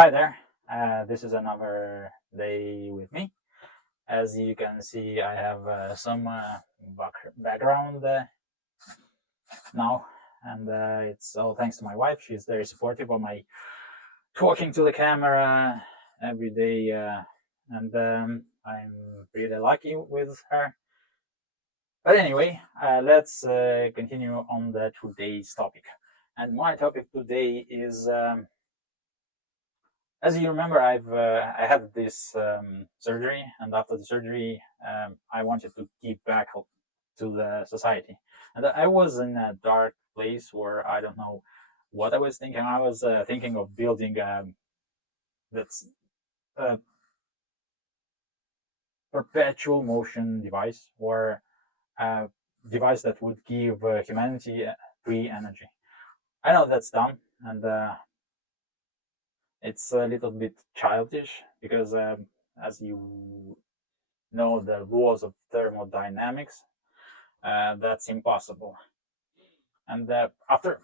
Hi there. This is another day with me. As you can see, I have some background now, and it's all thanks to my wife. She's very supportive of my talking to the camera every day, and I'm really lucky with her. But anyway, let's continue on the today's topic. And my topic today is as you remember, I had this surgery, and after the surgery, I wanted to give back to the society, and I was in a dark place where I don't know what I was thinking. I was thinking of building that's a perpetual motion device, or a device that would give humanity free energy. I know that's dumb, and it's a little bit childish because, as you know the laws of thermodynamics, that's impossible. And after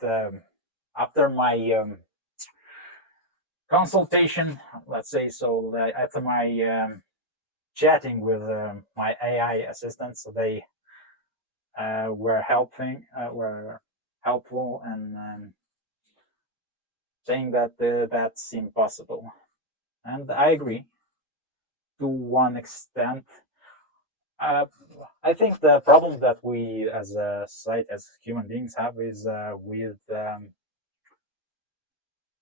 the after my consultation, let's say so, after my chatting with my AI assistants, so they were helpful and saying that that's impossible, and I agree to one extent. Uh, I think the problem that we as a society, as human beings, have is with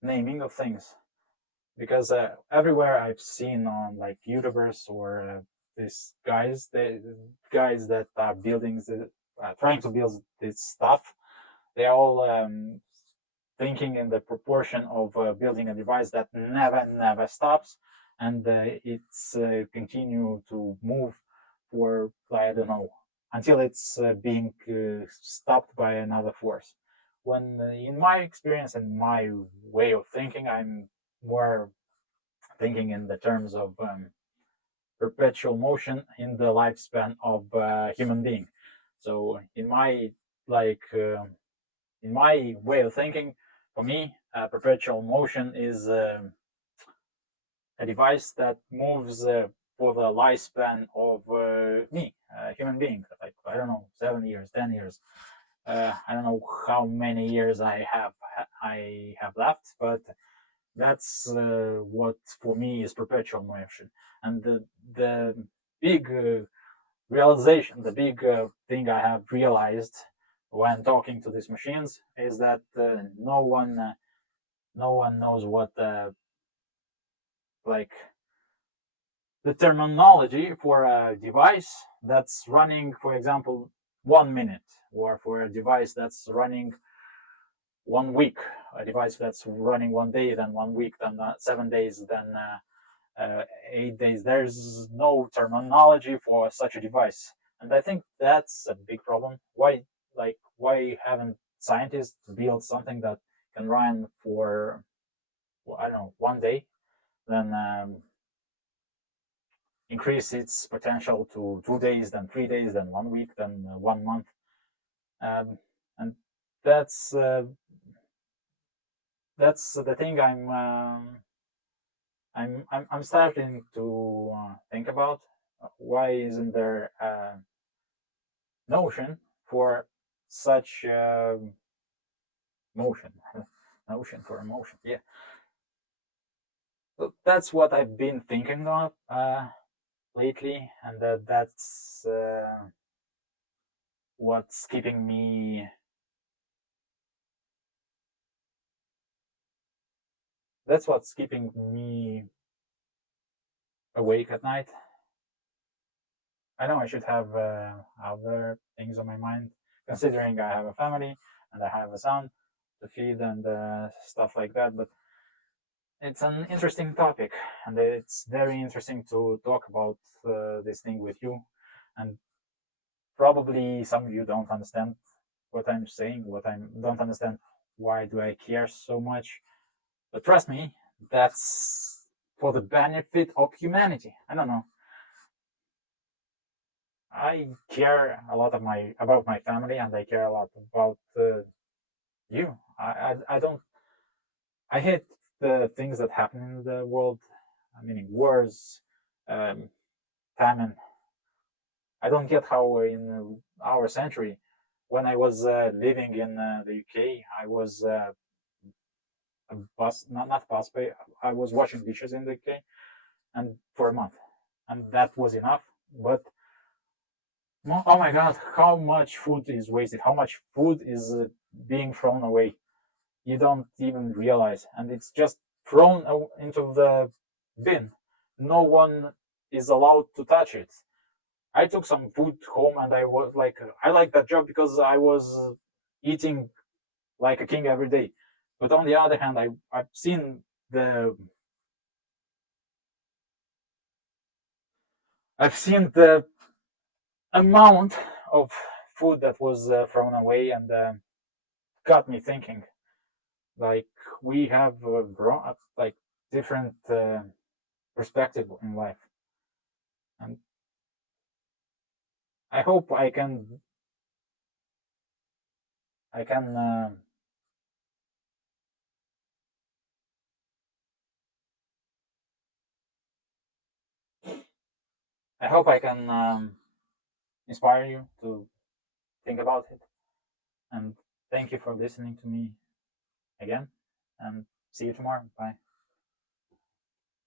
naming of things. Because everywhere I've seen on like YouTubers or these guys that are building trying to build this stuff, they're all thinking in the proportion of building a device that never stops, and it's continue to move for, I don't know, until it's being stopped by another force. When in my experience and my way of thinking, I'm more thinking in the terms of perpetual motion in the lifespan of a human being. So like uh, in my way of thinking, for me, perpetual motion is a device that moves for the lifespan of me, a human being. Like, I don't know, 7 years, 10 years. I don't know how many years I have left, but that's what for me is perpetual motion. And the big realization, the big thing I have realized when talking to these machines is that no one knows what like the terminology for a device that's running, for example, 1 minute, or for a device that's running 1 week, a device that's running 1 day, then 1 week, then 7 days, then 8 days. There's no terminology for such a device, and I think that's a big problem. Why haven't scientists built something that can run for, well, I don't know, 1 day, then increase its potential to 2 days, then 3 days, then 1 week, then 1 month, and that's uh, that's the thing I'm starting to think about. Why isn't there a notion for such motion? Notion for emotion, yeah. So that's what I've been thinking of lately, and that's what's keeping me. That's what's keeping me awake at night. I know I should have other things on my mind, considering I have a family and I have a son to feed and stuff like that. But it's an interesting topic, and it's very interesting to talk about this thing with you. And probably some of you don't understand what I'm saying, what I don't understand. Why do I care so much? But trust me, that's for the benefit of humanity. I don't know. I care a lot about my family, and I care a lot about you. I don't. I hate the things that happen in the world, meaning wars, um, famine. I don't get how in our century, when I was living in the UK, I was a bus, not bus pay. I was washing dishes in the UK, and for a month, and that was enough. But oh my God, how much food is wasted? How much food is being thrown away? You don't even realize, and it's just thrown into the bin. No one is allowed to touch it. I took some food home, and I was like, I like that job because I was eating like a king every day. But on the other hand, I've seen the I've seen the amount of food that was thrown away, and got me thinking. Like we have like different perspective in life, and I hope I can I hope I can inspire you to think about it. And thank you for listening to me again. And see you tomorrow. Bye.